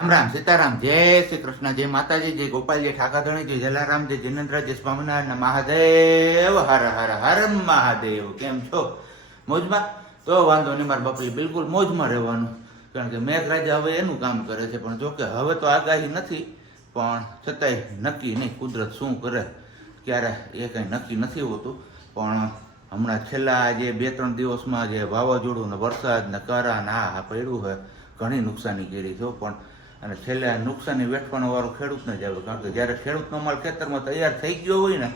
રામ રામ સીતારામ જય શ્રી કૃષ્ણ જય માતાજી જય ગોપાલજી ઠાકાધણી જય જલારામ જય જિનેન્દ્ર જય સ્વામિનારાયણ મહાદેવ હર હર હર મહાદેવ. કેમ છો? મોજમાં? તો વાંધો નહીં, મારા બાપલી બિલકુલ મોજમાં રહેવાનું, કારણ કે મેઘરાજા હવે એનું કામ કરે છે. પણ જોકે હવે તો આગાહી નથી, પણ છતાંય નક્કી નહીં, કુદરત શું કરે ક્યારે એ કંઈ નક્કી નથી હોતું. પણ હમણાં છેલ્લા જે 2-3 દિવસમાં જે વાવાઝોડું ને વરસાદ ને કરા ને આ પડ્યું હોય, ઘણી નુકસાની કરી છે. પણ અને છેલ્લે નુકસાની વેઠવાનો વાળો ખેડૂતને જ આવે, કારણ કે જ્યારે ખેડૂતનો માલ ખેતરમાં તૈયાર થઈ ગયો હોય ને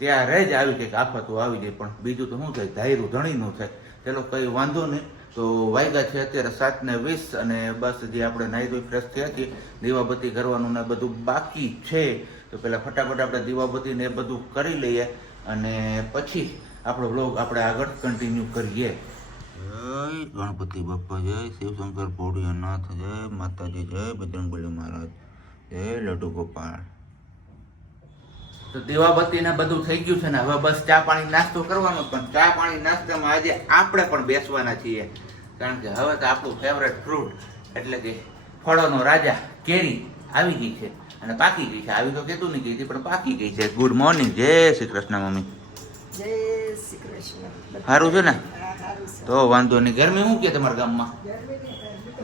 ત્યારે જ આવી કંઈક આફતો આવી જાય. પણ બીજું તો શું થાય, ધાયરું ધણીનું થાય. ચલો કંઈ વાંધો નહીં. તો વાગ્યા છે અત્યારે 7:20 અને બસ જે આપણે નાહી ધોઈ ફ્રેશ થયા છીએ, દીવાબત્તી કરવાનું ને બધું બાકી છે. તો પહેલાં ફટાફટ આપણે દીવાબત્તી ને એ બધું કરી લઈએ અને પછી આપણો બ્લોગ આપણે આગળ કન્ટિન્યુ કરીએ. જય ગણપતિ બાપ્પા, જય શિવશંકર ભોળિયાનાથ, જય માતાજી, જય બજરંગબલી મહારાજ, જય લડ્ડુ ગોપાલ. તો દીવાબત્તી ને બધું થઈ ગયું છે ને હવે બસ ચા પાણી નાસ્તો કરવાનો. પણ ચા પાણી નાસ્તામાં આજે આપણે પણ બેસવાના છીએ, કારણ કે હવે તો આપણું ફેવરેટ ફ્રૂટ એટલે કે ફળોનો રાજા કેરી આવી ગઈ છે અને પાકી ગઈ છે. આવી તો કહેતું નહીં ગઈ હતી, પણ પાકી ગઈ છે. ગુડ મોર્નિંગ, જય શ્રી કૃષ્ણ મમ્મી. જય શ્રી કૃષ્ણ. સારું છે ને? તો વાંધો નહીં. ગરમી શું કે તમારા ગામમાં?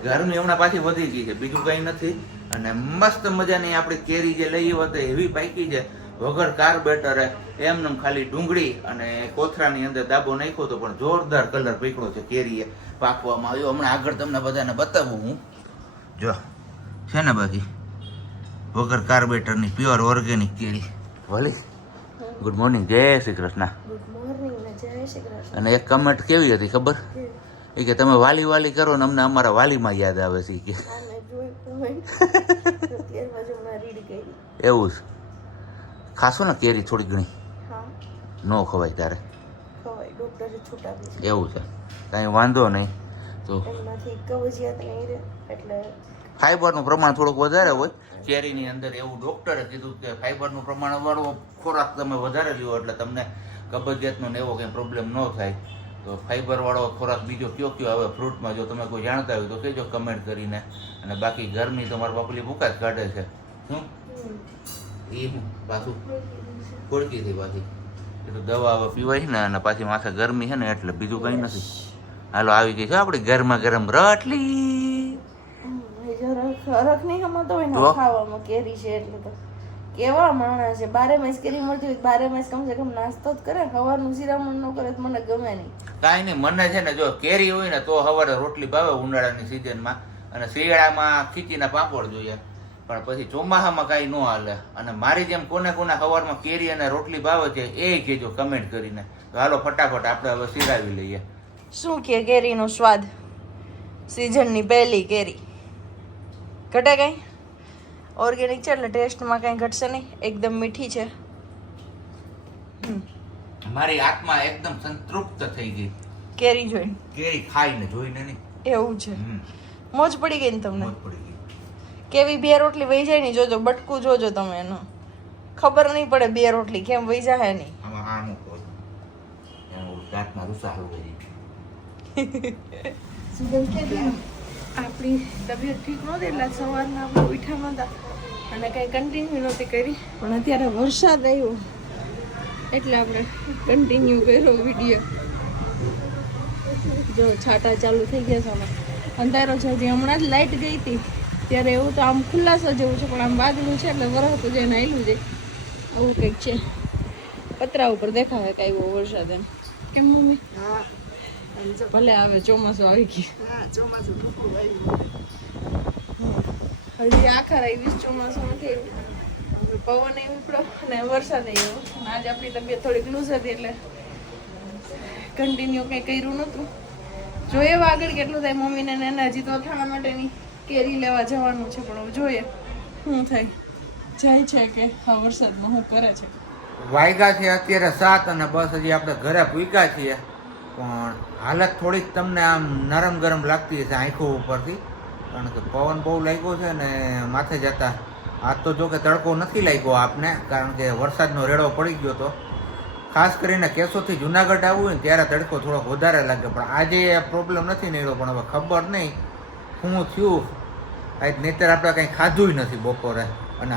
ગરમી હમણાં પાછી વધી ગઈ છે, બીજું કઈ નથી. અને મસ્ત મજાની આપણી કેરી જે લઈ હોય એવી પાકી છે, વગર કાર્બેટરે, એમને ખાલી ડુંગળી અને કોથરાની અંદર દાબો નાખ્યો હતો, પણ જોરદાર કલર પકડ્યો છે કેરીએ પાકવામાં આવ્યો. હમણાં આગળ તમને બધાને બતાવું હું. જો છે ને બાકી વગર કાર્બેટરની પ્યોર ઓર્ગેનિક કેરી. ભલે ગુડ મોર્નિંગ, જય શ્રી કૃષ્ણ. ગુડ મોર્નિંગ ને જય શ્રી કૃષ્ણ. અને એક કમેન્ટ કેવી હતી ખબર? એ કે તમે વાલી વાલી કરો ને અમને અમારા વાલીમાં યાદ આવે છે કે એવું છે. ખાશો ને કેરી થોડી ઘણી? ન ખવાય ત્યારે એવું છે, કાંઈ વાંધો નહીં. તો ફાઈબરનું પ્રમાણ થોડુંક વધારે હોય કેરીની અંદર, એવું ડોક્ટરે કીધું કે ફાઈબરનું પ્રમાણ વાળો ખોરાક તમે વધારે લ્યો એટલે તમને કબજિયાતનો ને એવો કંઈ પ્રોબ્લેમ ન થાય. તો ફાઈબર વાળો ખોરાક બીજો કયો હવે ફ્રૂટમાં જો તમે કોઈ જાણતા હોય તો કહેજો કમેન્ટ કરીને. અને બાકી ગરમી તો મારા બાપલી ભૂકા જ કાઢે છે. શું એ પાછું ખોડકીથી પાછી એ તો દવા હવે પીવાય ને, અને પાછી માથે ગરમી છે ને એટલે બીજું કંઈ નથી. હાલો આવી ગઈ છે આપણી ગરમા ગરમ રોટલી. ફરક નહીં સમજતો હોય ને ખાવામાં કેરી છે એટલે તો કેવા માણસ છે. 12 માસ કેરી મળતી હોય 12 માસ કમસે કમ નાસ્તો જ કરે, સવારનું શિરામણ ન કરે તો મને ગમે નહીં. કાંઈ નહીં, મને છે ને જો કેરી હોય ને તો સવારે રોટલી ભાવે ઉનાળાની સિઝનમાં, અને શિયાળામાં ખીચીના પાપડ જોઈએ. પણ પછી ચોમાસામાં કાંઈ ન હાલે. અને મારી જેમ કોને સવારમાં કેરી અને રોટલી ભાવે છે એ કહેજો કમેન્ટ કરીને. તો હાલો ફટાફટ આપણે હવે સિરાવી લઈએ. શું કે કેરીનો સ્વાદ? સિઝનની પહેલી કેરી ઘટે કઈ? ઓર્ગેનિક છે એટલે ટેસ્ટમાં કઈ ઘટશે નહીં, એકદમ મીઠી છે. મારી આત્મા એકદમ સંતૃપ્ત થઈ ગઈ કેરી જોઈને, કેરી ખાઈને જોઈને નહીં. એવું છે, મોજ પડી ગઈ ને તમને? મોજ પડી ગઈ. કેવી 2 રોટલી વહી જાય ને, જોજો બટકું જોજો તમે એનો, ખબર નહીં પડે 2 રોટલી કેમ વહી જાય નહીં. આમાં આનું કહો એનું દાંતમાં રૂસા હલવાઈ આપણી તબિયત ઠીક નહોતી એટલે સવારના આપણે ઉઠ્યા નહોતા અને કંઈ કન્ટિન્યુ નહોતી કરી. પણ અત્યારે વરસાદ આવ્યો એટલે આપણે કન્ટિન્યુ કર્યો વિડીયો. જો છાંટા ચાલુ થઈ ગયા છે, અમે અંધારો છે. હજી હમણાં જ લાઇટ ગઈ હતી ત્યારે એવું તો આમ ખુલ્લાસો જેવું છે, પણ આમ વાદળું છે એટલે વરસાદ જાય ને આવેલું જાય આવું કંઈક છે. પતરા ઉપર દેખાવે કે આવ્યો વરસાદ એમ. કેમ મમ્મી? હા ભલે આવે, ચોમાસું આવી ગયું. હજી આખા આવી ચોમાસું નથી આવ્યું, પવન એવું ઉપડો અને વરસાદ આવ્યો. આજે આપણી તબિયત થોડીક લૂઝ હતી એટલે કન્ટિન્યુ કંઈ કર્યું નહોતું. જોઈએ આગળ કેટલું થાય. મમ્મીને એને હજી તો અથાણા માટેની કેરી લેવા જવાનું છે, પણ જોઈએ શું થાય. જાય છે કે હા વરસાદમાં શું કરે છે. વાયગા છે અત્યારે 7 અને બસ હજી આપણે ઘરે પૂગ્યા છીએ. પણ હાલત થોડીક તમને આમ નરમ ગરમ લાગતી હશે આંખો ઉપરથી, કારણ કે પવન બહુ લાગ્યો છે ને માથે જતા. આજ તો જો કે તડકો નથી લાગ્યો આપને, કારણ કે વરસાદનો રેડો પડી ગયો હતો. ખાસ કરીને કેશોદથી જુનાગઢ આવવું હોય ને ત્યારે તડકો થોડોક વધારે લાગે, પણ આજે પ્રોબ્લેમ નથી નીકળ્યો. પણ હવે ખબર નહીં શું થયું આજ નહીંતર આપણે કંઈ ખાધું નથી બપોરે, અને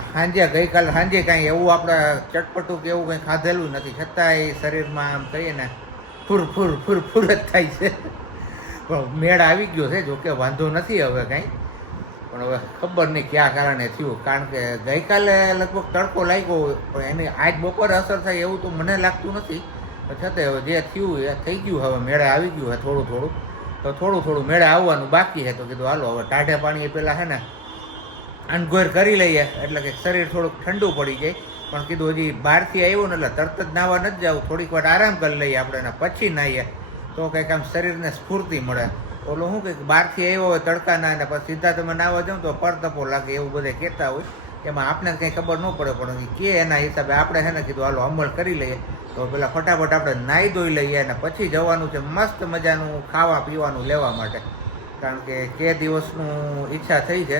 ગઈકાલે સાંજે કાંઈ એવું આપણે ચટપટું કે એવું કંઈ ખાધેલું નથી, છતાંય શરીરમાં આમ કહીએ ને ફૂર જ થાય છે. પણ મેળ આવી ગયો છે, જોકે વાંધો નથી હવે કાંઈ, પણ હવે ખબર નહીં કયા કારણે થયું, કારણ કે ગઈકાલે લગભગ તડકો લાગ્યો પણ એની આજ બપોરે અસર થાય એવું તો મને લાગતું નથી. છતાં હવે જે થયું એ થઈ ગયું, હવે મેળે આવી ગયું છે થોડું થોડું મેળે આવવાનું બાકી છે. તો કીધું હાલો હવે ટાઢે પાણી પહેલાં છે ને અનગોર કરી લઈએ એટલે કે શરીર થોડુંક ઠંડુ પડી જાય. પણ કીધું હજી બહારથી આવ્યો ને એટલે તરત જ નાવા નથી જવું, થોડીક વાર આરામ કરી લઈએ આપણે ને પછી નાહીએ તો કંઈક આમ શરીરને સ્ફૂર્તિ મળે. ઓલું શું કંઈક બહારથી આવ્યો હોય તડકાના ને પછી સીધા તમે નાવા જાઓ તો પરતપો લાગે એવું બધે કહેતા હોય, એમાં આપણે કંઈ ખબર ન પડે, પણ કે એના હિસાબે આપણે છે ને કીધું હાલો અમલ કરી લઈએ. તો પેલા ફટાફટ આપણે નાહી ધોઈ લઈએ અને પછી જવાનું છે મસ્ત મજાનું ખાવા પીવાનું લેવા માટે, કારણ કે દિવસનું ઈચ્છા થઈ છે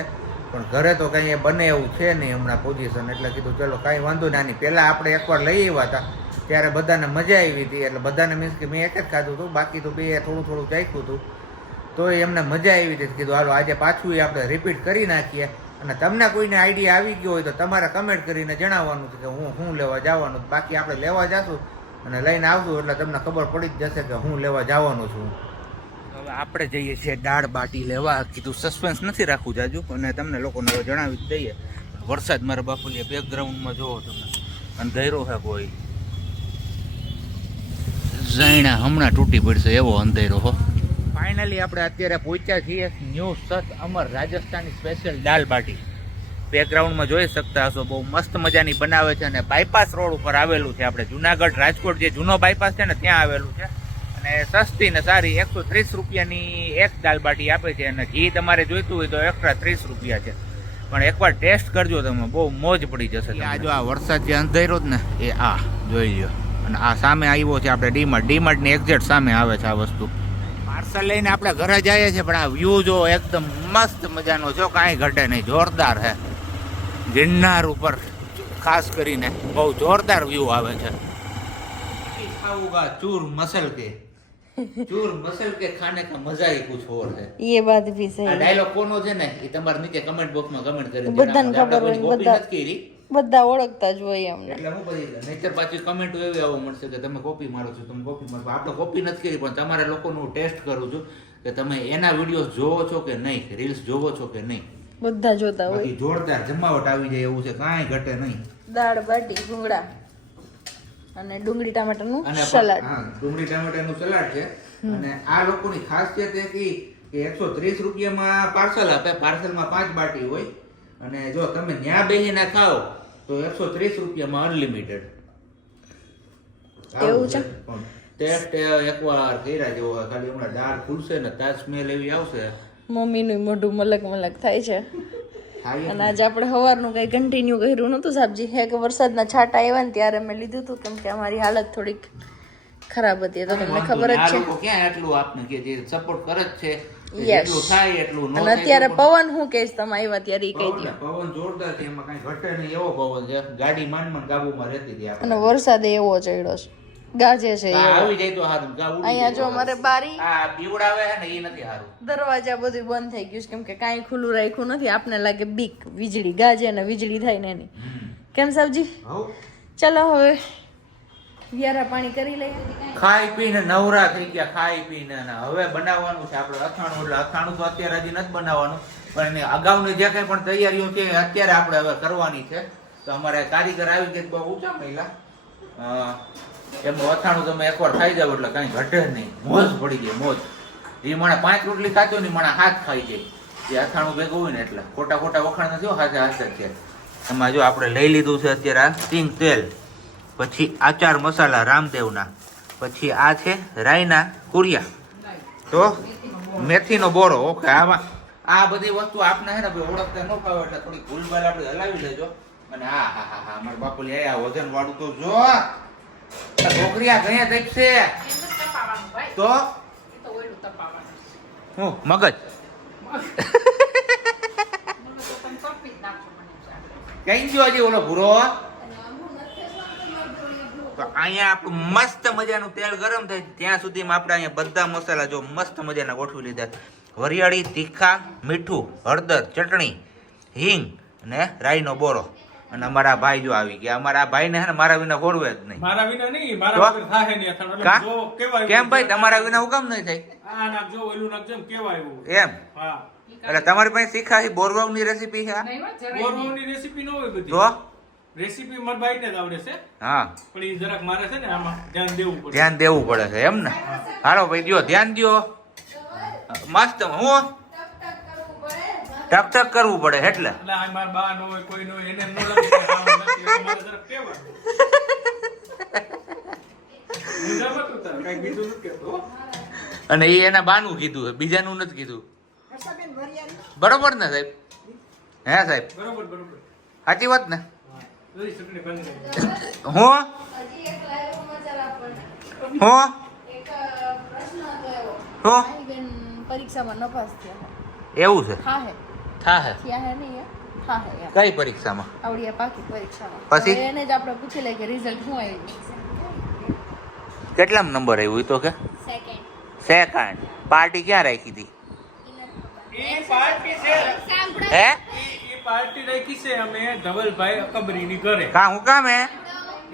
પણ ઘરે તો કંઈ બને એવું છે નહીં હમણાં પોઝિશન, એટલે કીધું ચલો કાંઈ વાંધો નાની. પહેલાં આપણે એકવાર લઈ આવ્યા હતા ત્યારે બધાને મજા આવી હતી, એટલે બધાને મીન્સ કે મેં એક જ ખાધું હતું, બાકી તો બે થોડું ચાખ્યું હતું, તો એમને મજા આવી હતી. કીધું હાલો આજે પાછું એ આપણે રિપીટ કરી નાખીએ. અને તમને કોઈને આઈડિયા આવી ગયો હોય તો તમારે કમેન્ટ કરીને જણાવવાનું છે કે હું લેવા જવાનું, બાકી આપણે લેવા જશું અને લઈને આવશું એટલે તમને ખબર પડી જ જશે કે હું લેવા જવાનો છું. હવે આપણે જઈએ છીએ દાળ બાટી લેવા, કીધું સસ્પેન્સ નથી રાખવું જાજુ અને તમને લોકોને હવે જણાવી જ દઈએ. વરસાદ મારા બાપુલી બેકગ્રાઉન્ડમાં જોવો તમે, અને અંધેરો છે કોઈ જાયણા હમણાં તૂટી પડશે એવો અંધેરો હો. ફાઇનલી આપણે અત્યારે પહોંચ્યા છીએ ન્યૂ સત અમર રાજસ્થાની સ્પેશિયલ દાલ બાટી. બેકગ્રાઉન્ડમાં જોઈ શકતા હશો, બહુ મસ્ત મજાની બનાવે છે અને બાયપાસ રોડ ઉપર આવેલું છે. આપણે જુનાગઢ રાજકોટ જે જૂનો બાયપાસ છે ને ત્યાં આવેલું છે, અને સસ્તી ને સારી 130 રૂપિયાની એક દાલ બાટી આપે છે, અને ઘી તમારે જોઈતું હોય તો એક્સ્ટ્રા 30 રૂપિયા છે. પણ એકવાર ટેસ્ટ કરજો તમે, બહુ મોજ પડી જશે. આ જો આ વરસાદ જે અંધારો જ ને એ આ જોઈ લો, અને આ સામે આવ્યો છે આપણે ડીમાર્ટની એક્ઝેક્ટ સામે આવે છે આ વસ્તુ. પાર્સલ લઈને આપણે ઘરે જઈએ છીએ, પણ આ વ્યૂ જો એકદમ મસ્ત મજાનો છો, કાંઈ ઘટે નહીં, જોરદાર છે. ગિરનાર ઉપર ખાસ કરીને બહુ જોરદાર વ્યૂ આવે છે. ખાऊंगा चूर मसल के खाने का मजा ही कुछ और है. ये बात भी सही. આ ડાયલોગ કોનો છે ને એ તમારે નીચે કમેન્ટ બોક્સમાં કમેન્ટ કરી બધાને ખબર હોય, બધા ઓળખતા જ હોય અમને. એટલે હું પછી નહીતર પાછી કમેન્ટ એવી આવવા મળશે કે તમે કોપી મારો છો, તમે કોપી મારો. આપણે કોપી નથી કરી, પણ તમારા લોકોનું ટેસ્ટ કરું છું કે તમે એના વિડીયો જોવો છો કે નહીં, રીલ્સ જોવો છો કે નહીં. બધા જોતા હોય. બાકી જોરદાર જમાવટ આવી જાય એવું છે, કાંઈ ઘટે નહીં. દાળ બાટી ભૂંગળા અને ડુંગળી ટામેટાનું સલાડ. હા, ડુંગળી ટામેટાનું સલાડ છે. અને આ લોકોની ખાસિયત એ કે 130 રૂપિયામાં પાર્સલ આપે, પાર્સલમાં 5 બાટી હોય, અને જો તમે ન્યા બેહીને ખાઓ તો 130 રૂપિયામાં અનલિમિટેડ. એવું છે. ટેસ્ટ એકવાર કર્યા જેવો, ખાલી હમણાં દાળ ખુલશે ને તાજ સ્મેલ એવી આવશે, મમ્મીનું મોઢું મલક થાય છે. અને આજે આપણે સવારનું કઈ કન્ટિન્યુ કર્યું નતું સાબજી, હે કે વરસાદના છાંટા આવ્યા ને ત્યારે મેં લીધું હતું, કેમ કે અમારી હાલત થોડીક ખરાબ હતી. તો તમને ખબર જ છે ક્યાં એટલું આપને કે જે સપોર્ટ કરે જ છે, યસ. એટલું થાય એટલું. અને અત્યારે પવન હું કહીશ તમે આવ્યા ત્યારે એ કહી દો. પવન જોરદાર છે, એમાં કઈ ઘટે નહીં એવો પવન છે, ગાડી માંડ કાબુમાં રહેતી હતી. અને વરસાદ એવો ચડ્યો છે, ગાજે છે આવી જાય તો સારું. અહીંયા જો અમારે બારી આ પીવડાવે છે ને એ નથી સારું. દરવાજા બધું બંધ થઈ ગયું છે, કેમ કે કાંઈ ખુલ્લું રાખ્યું નથી. આપને લાગે બીક, વીજળી ગાજે ને વીજળી થાય ને એની. કેમ સાબજી? ચાલો હવે વ્યારા પાણી કરી લઈએ. ખાઈ પીને નવરા થઈ ગયા, ખાઈ પીને હવે બનાવવાનું છે આપણે અથાણું. એટલે અથાણું તો અત્યારે હજી નથી બનાવવાનું, પણ એની અગાઉની જે કઈ પણ તૈયારીઓ છે અત્યારે આપણે હવે કરવાની છે. તો અમારે કારીગર આવી ગયા બહુ ઊંચા મહિલા, એમનું અથાણું તમે એકવાર ખાઈ જાવ એટલે કઈ ઘટે નહીં, મોજ પડી જાય મોજ. એ મને 5 રોટલી ખાતો ને મને હાથ ખાઈ જાય એ અથાણું ભેગું હોય ને, એટલે ખોટા વખાણ નથી, હાથે હાથ જ છે. એમાં જો આપણે લઈ લીધું છે અત્યારે આ સિંગ તેલ, પછી આચાર મસાલા રામદેવના, પછી આ છે રાઈના કુરિયા, તો મેથીનો બોરો. ઓકે, આમાં આ બધી વસ્તુ આપને છે ને ભાઈ ઓળખતા ન ખાવે એટલે થોડી ભૂલભાલ આપણે હલાવી લેજો. અને હા હા હા હા મારા બાપુલી આયા વજન વાળું તો જો છોકરી આ ગયા તપશે તો હું મગજ કઈ ગયો હજી ઓલો ભૂરો. તો અહીંયા આપણું મસ્ત મજાનું તેલ ગરમ થાય ત્યાં સુધીમાં આપણે અહીંયા બધા મસાલા જો મસ્ત મજાના ગોઠવી લીધા. વરિયાળી, તીખા, મીઠું, હળદર, ચટણી, હિંગ અને રાઈનો બોરો. અને અમારા ભાઈ જો આવી ગયા. અમારા ભાઈને હે ને મારા વિના ગોળવે જ નહીં. મારા વિના નહીં, મારા તો? વગર થાહે નહીં અથાણું. એટલે કા? જો કેવાય કેમ ભાઈ તમારા વિના હું કામ નહીં થાય? આ નાખજો, ઓલું નાખજો, એમ કેવાય એવું. એમ હા. એટલે તમારી પાસે શીખા બોરવાવની રેસીપી છે આ? બોરવાની રેસીપી ન હોય બધી. તો રેસીપી મારા ભાઈને જ આવડે છે, હા પણ ઈ જરાક મારે છે ને આમાં ધ્યાન દેવું પડે. ધ્યાન દેવું પડે છે એમ ને. હાલો ભાઈ દ્યો, ધ્યાન દ્યો. મસ્ત. હું ટક ટક કરવું પડે એટલે એટલે આ મારા બા નો હોય, કોઈ નો હોય, એને ન લાગે કે આ નથી, એટલે મારે જરાક કહેવાનું. હું જમા તું તાર, કાંઈ બીજું નથી કહેતો, હો. અને એ એના બાનું કીધું છે, બીજાનું નથી કીધું. બરોબર ને સાહેબ? હે સાહેબ બરોબર બરોબર. સાચી વાત ને? હા. જોઈ ચટણી બની ગઈ. હું હું હું પરીક્ષામાં નપાસ થયા એવું છે? હા હે થા હે થયા હે નહીં હા હે યાર. કઈ પરીક્ષામાં? આવડી આ પાકી પરીક્ષામાં પછી? હવે એને જ આપણે પૂછી લઈએ કે રિઝલ્ટ શું આવ્યું. કેટલામ નંબર આવ્યું? ઈ તો કે સેકન્ડ. પાર્ટી ક્યાં રાખી હતી? ઈ પાર્ટી છે, હે ઈ પાર્ટી રાખી છે અમે ધવલભાઈ અકબરીની ઘરે. કા હું કામ હે?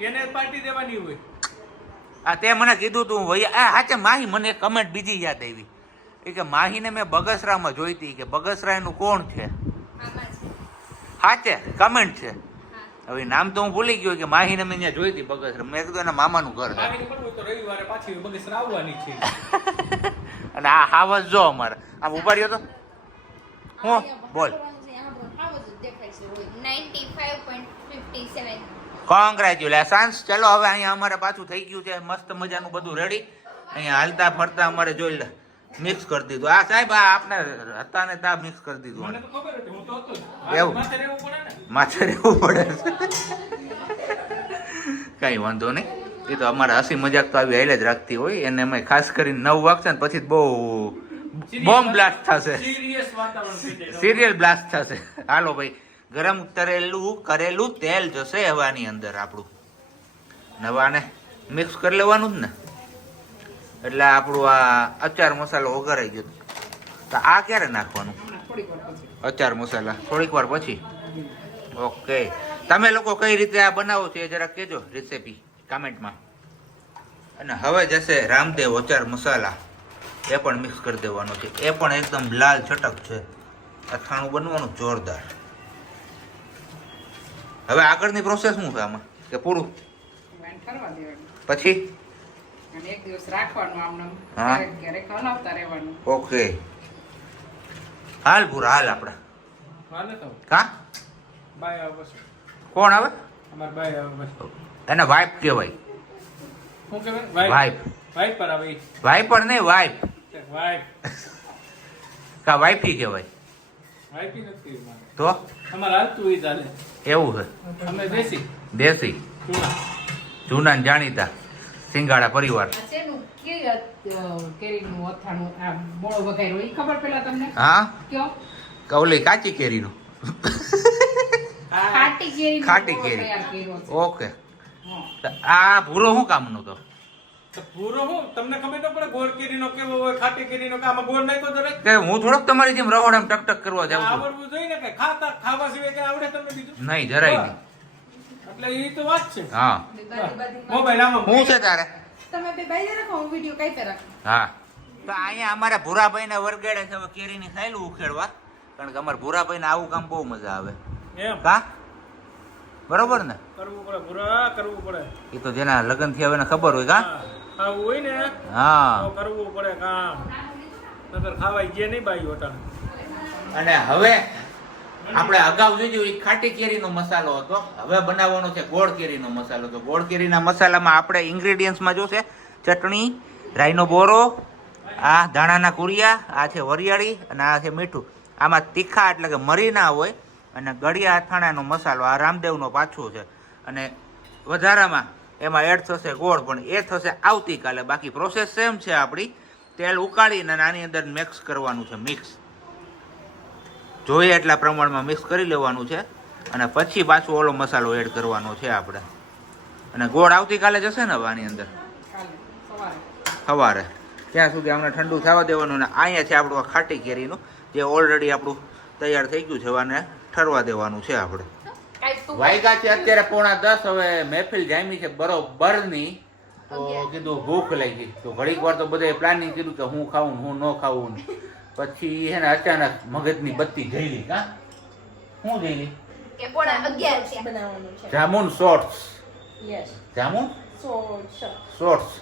એને જ પાર્ટી દેવાની હોય. આ તે મને કીધું તું ભાઈ. આ હાચે માહી મને એક કમેન્ટ બીજી યાદ આવી. એ કે માહીને મેં બગસરામાં જોઈતી કે બગસરા એનું કોણ છે? હાચે કમેન્ટ છે. હવે નામ તો હું ભૂલી ગયો કે માહીને મેં ત્યાં જોઈતી બગસરા. મેં કીધું એના મામાનું ઘર છે. આવીને પડવું તો રવિવારે પાછી બગસરા આવવાની છે. અને આ હાવસ જો અમારે આમ ઉપાડ્યો તો હું બોલ. 95.57. કોંગ્રેચ્યુલેશન્સ. ચલો હવે અહીંયા અમારે પાછું થઈ ગયું છે મસ્ત મજાનું બધું રેડી. અહીંયા હાલતા ફરતા અમારે જોઈ લે મિક્સ કરી દીધું. આ સાહેબ આ આપણે હતા ને ત્યાં મિક્સ કરી દીધું. મને તો ખબર હતી, હું તો હતો જ. એવું? માથે રહેવું પડે ને. માથે રહેવું પડે છે. કઈ વાંધો નહીં. એ તો અમારે હસી મજાક તો આવી હાલે જ રાખતી હોય. એને અમે ખાસ કરીને 9 વાગશે ને પછી બહુ બોમ્બ બ્લાસ્ટ થશે, સિરિયસ વાતાવરણ થઈ જાય. સિરિયલ બ્લાસ્ટ થશે. હાલો ભાઈ ગરમ તરેલું કરેલું તેલ જશે હવાની અંદર આપણું. નવાને મિક્સ કરી લેવાનું જ ને. એટલે આપણું આ અચાર મસાલો વઘારાઈ ગયો. તો આ ક્યારે નાખવાનું અચાર મસાલા? થોડીક વાર પછી. ઓકે. તમે લોકો કઈ રીતે આ બનાવો છો એ જરાક કહેજો રેસીપી કમેન્ટમાં. અને હવે જશે રામદેવ અચાર મસાલા. એ પણ મિક્સ કરી દેવાનો છે. એ પણ એકદમ લાલ છટક છે. અથાણું બનવાનું જોરદાર. હવે આગળની પ્રોસેસ શું છે આમાં કે પૂરું કરવા દેવાનું પછી? અને એક દિવસ રાખવાનું આમને હા. ક્યારેક હલાવતા રહેવાનું. ઓકે હાલ પૂરા હાલ આપણે માને તો કા બાય આવે બસ. કોણ આવે? અમાર બાય આવે બસ. એને વાઇફ કહેવાય. શું કહેવાય? વાઇફ. વાઈફ પર આવે ઈ. વાઇપર નહીં વાઇફ. વાઈફ. કા વાઇફી કહેવાય વાઈફી નથી મારે. તો અમારે હાલતું ઈ ચાલે. એવું છે. અમે દેશી દેશી ચૂના. જૂના ને જાણીતા સિંગાડા પરિવાર. આ શેનું કેરીનું અથાણું આ બોળો વઘાર્યો ઈ ખબર પેલા તમને? હા કયો? કવલી કાચી કેરીનું. ખાટી કેરીનો ખાટી બોળો કેરી. તૈયાર કર્યો છે. ઓકે. હા. તો આ ભૂરો શું કામનું તો? તો પૂરો હું તમને ખબર ન પડે ગોળ કેરીનો કેવો હોય, ખાટી કેરીનો કે આમાં ગોળ નાખ્યો તો રે. કે હું થોડોક તમારી જેમ રહોડ એમ ટક ટક કરવા જાઉં છું? આવડવું જોઈએ ને કે ખાવા સિવાય કઈ આવડે તમને બીજું? નહીં જરાય નહીં. એટલે ઈ તો વાત છે. હા મોબાઈલ આમાં શું છે તારે? તમે બે બાઈ રાખો હું વિડિયો કઈ પે રાખો. હા તો અહીંયા અમારા ભૂરાભાઈ ને વર્ગેડે છે હવે કેરીની ખાયલું ઉખેડવા. કારણ કે અમારા ભૂરાભાઈ ને આવું કામ બહુ મજા આવે. એમ કા બરોબર ને? કરવું પડે, પૂરા કરવું પડે. એ તો જેના લગ્ન થયા હોય એને ખબર હોય. કા હા, આવું હોય ને હા. તો કરવું પડે કામ. નકર ખાવાય ગયા નહીં બાઈ હોતા. અને હવે આપણે અગાઉ જોયું એ ખાટી કેરીનો મસાલો હતો. હવે બનાવવાનો છે ગોળ કેરીનો મસાલો. તો ગોળ કેરીના મસાલામાં આપણે ઇન્ગ્રેડિયન્ટ્સમાં જોશે ચટણી, રાઈનો બોરો, આ ધાણાના કુરિયા, આ છે વરિયાળી અને આ છે મીઠું. આમાં તીખા એટલે કે મરી ના હોય. અને ગળિયા અથાણાનો મસાલો આ રામદેવનો પાછો છે. અને વધારામાં એમાં એડ થશે ગોળ, પણ એ થશે આવતીકાલે. બાકી પ્રોસેસ સેમ છે આપણી. તેલ ઉકાળીને આની અંદર મિક્સ કરવાનું છે. મિક્સ જોઈએ એટલા પ્રમાણમાં મિક્સ કરી લેવાનું છે. અને પછી પાછું ઓલો મસાલો એડ કરવાનો છે આપણે. અને ગોળ આવતીકાલે જશે ને હવે આની અંદર કાલે સવારે. સવારે. ત્યાં સુધી આમને ઠંડુ થવા દેવાનું. અને અહીંયા છે આપણું આ ખાટી કેરીનું જે ઓલરેડી આપણું તૈયાર થઈ ગયું છે અને ઠરવા દેવાનું છે આપણે. વાયગા છે અત્યારે 9:45. હવે મહેફિલ જામી છે બરોબરની. તો કીધું ભૂખ લાગી તો ઘડીક વાર તો બધાએ પ્લાનિંગ કર્યું કે હું ખાવું ને હું ન ખાવું ને. પછી છે ને અચાનક મગજની બત્તી જઈલી. કા શું જઈલી? કે 11:30 બનાવવાનું છે jamun shorts. Yes jamun short shorts.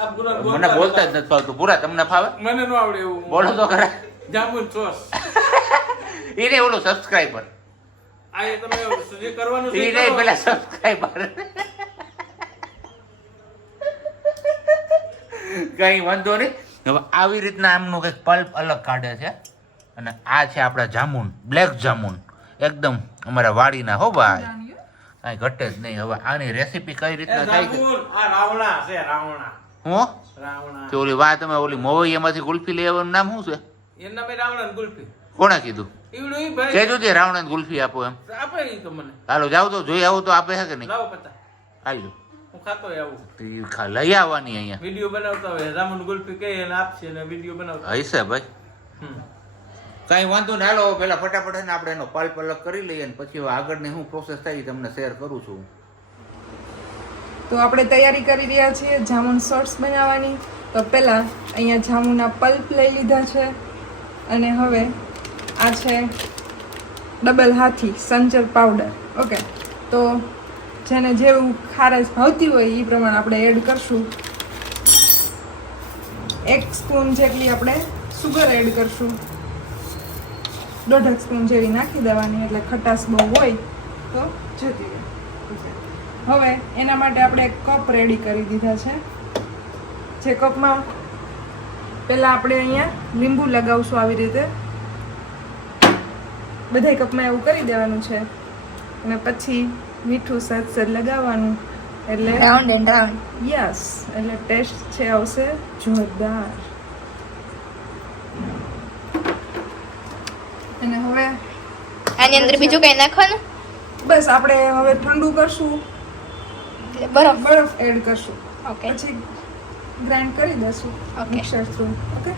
આ પૂરા મને બોલતા જ નથી ફાવતું. પૂરા તમને ફાવે? મને ન આવડે એવું. બોલો તો ખરા. જામુન સોસ. એને ઓલું સબસ્ક્રાઈબર. આ એ તમે જે કરવાનું છે એ એને કરો. પેલા સબસ્ક્રાઈબર. કઈ વાંધો નહીં. હવે આવી રીતના આમનું કંઈક પલ્પ અલગ કાઢે છે. અને આ છે આપણા જામુન, બ્લેક જામુન, એકદમ અમારા વાડીના. હો ભાઈ, કાંઈ ઘટે જ નહીં. હવે આની રેસીપી કઈ એ રીતના થાય છે? જામુન આ રાવણા છે રાવણા. હું રાવણા. કે ઓલી વાત તમે ઓલી મોવૈયામાંથી ગુલ્ફી લઈ આવવાનું નામ શું છે? એના નામે રાવણા ને ગુલ્ફી. કોણે કીધું? ઈવડું ઈ ભાઈ કેજો જે રાવણ ગુલ્ફી આપો એમ. આપે ઈ તો મને. હાલો જાવ તો જોઈ આવો તો આપે છે કે નહીં? લાવો પતા. હાલો હું ખાતો આવું. તો ઈ લઈ આવવાની અહીંયા વિડિયો બનાવતા હોય જામુન ગુલ્ફી કહે એને આપશે અને વિડિયો બનાવતા. હશે ભાઈ. હમ. કઈ વાંધો ના. હાલો પેલા ફટાફટ છે ને આપણે એનો પલ્પ અલગ કરી લઈએ ને પછી હવે આગળની શું પ્રોસેસ થાય એ તમને શેર કરું છું. તો આપણે તૈયારી કરી રહ્યા છીએ જામુન શોર્ટ્સ બનાવવાની. તો પહેલાં અહીંયા જામુનના પલ્પ લઈ લીધા છે અને હવે આ છે ડબલ હાથી સંચર પાવડર. ઓકે, તો જેને જેવું ખારેશ ભાવતી હોય એ પ્રમાણે આપણે એડ કરશું. 1 સ્પૂન જેટલી આપણે સુગર એડ કરશું. 1.5 સ્પૂન જેવી નાખી દેવાની એટલે ખટાશ બહુ હોય તો જતી રહે. હવે એના માટે આપણે એક કપ રેડી કરી દીધા છે. જે કપમાં પહેલાં આપણે અહીંયા લીંબુ લગાવશું આવી રીતે. બધા કપમાં એવું કરી દેવાનું છે અને પછી મીઠું સહેજ લગાવવાનું એટલે રાઉન્ડ એન્ડ રાઉન્ડ. યસ, એટલે ટેસ્ટ છે આવશે જોરદાર. અને હવે આની અંદર બીજું કઈ નાખવાનું? બસ આપણે હવે ઠંડુ કરશું, એટલે બરફ. બરફ એડ કરશું, ઓકે. પછી ગ્રાઇન્ડ કરી દેશું Okay. Mixer through. ઓકે,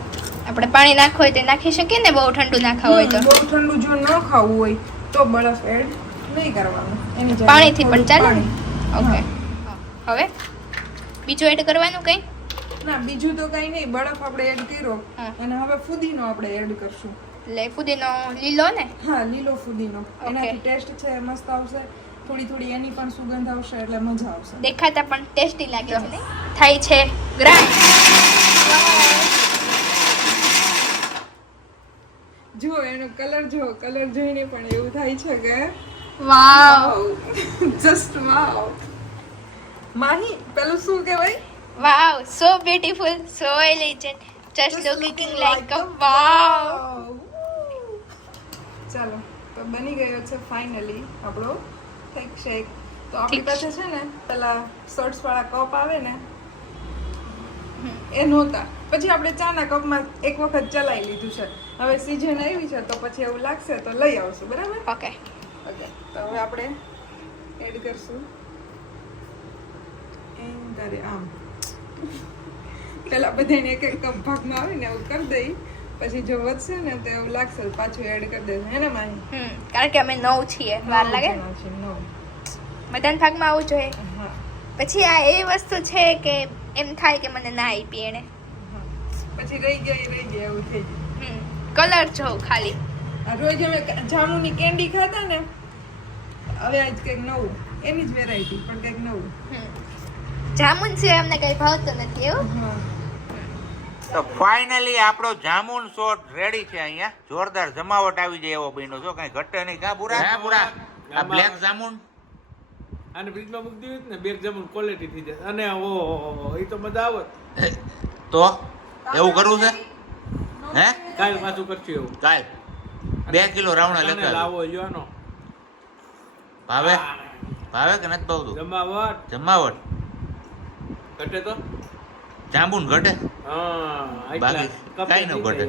આપણે પાણી નાખવું હોય તો નાખી શકીએ ને, બહુ ઠંડુ નાખવું હોય તો? બહુ ઠંડુ જો ન ખાવું હોય તો બરફ એડ નહીં કરવાનું. એની જગ્યાએ પાણીથી પણ ચાલે ને? પાણી. ઓકે. હવે બીજું એડ કરવાનું કઈ? ના, બીજું તો કઈ નહીં. બરફ આપણે એડ કર્યો હા. અને હવે ફુદીનો આપણે એડ કરશું. એટલે ફુદીનો લીલો ને? હા, લીલો ફુદીનો. Okay. એનાથી ટેસ્ટ છે મસ્ત આવશે. થોડી થોડી એની પણ સુગંધ આવશે એટલે મજા આવશે. દેખાતા પણ ટેસ્ટી લાગે છે ને? થાય છે ગ્રાઇન્ડ. જો એનો કલર જો, કલર જોઈને પણ એવું થાય છે કે વાવ જસ્ટ વાવ. માહી પેલું શું કહેવાય? વાવ, so beautiful, so elegant, just looking like a વાવ. ચાલો, તો બની ગયો છે ફાઇનલી આપણો થેક શેક. તો આપણી ઠીક પાસે છે ને પેલા શોર્ટ્સ વાળા કપ આવે ને એ નહોતા. પછી આપણે ચાના કપમાં એક વખત ચલાવી લીધું છે. હવે સીઝન આવી છે તો પછી એવું લાગશે તો લઈ આવશું. બરાબર? ઓકે. ઓકે, તો હવે આપણે એડ કરશું. એમ તારે આમ પેલા બધાને એક એક કપ ભાગમાં આવે ને એવું કરી દઈ. પછી જો વધશે ને તો એવું લાગશે તો પાછું એડ કરી દેવું. હે ને માહી? કારણ કે અમે નવ છીએ, વાર લાગે ને? નવ છે, નવ. બધાના ભાગમાં આવવું જોઈએ. હા, પછી આ એ વસ્તુ છે કે એમ થાય કે મને ના આપી એને. હા. પછી રહી ગયા એવું થઈ ગયું. કલર જો ખાલી. આ રોજ અમે જામુની કેન્ડી ખાતા ને, હવે આજ કંઈક નવું, એની જ વેરાયટી પણ કંઈક નવું. જામુન સિવાય અમને કઈ ભાવતું નથી એવું. હા, તો ફાઇનલી આપણો જામુન શોટ રેડી છે. અહીંયા જોરદાર જમાવટ આવી જાય એવો બન્યો છો. કઈ ઘટે નહીં. કા પૂરા? હા પૂરા. આ બ્લેક જામુન આને ફ્રીજમાં મૂકી દીધું ને બે જામુન ક્વોલિટી થઈ જાય અને ઓહો એ તો મજા આવે. તો એવું કરવું છે? હે કાલ પાછું કરશું એવું. કાલ 2 કિલો રાવણા તને લેતા લાવો લ્યોનો ભાવે ભાવે કે નથી ભાવતું? જમાવટ જમાવટ ઘટે તો જાંબુન ઘટે હા બાકી કાંઈ ન ઘટે.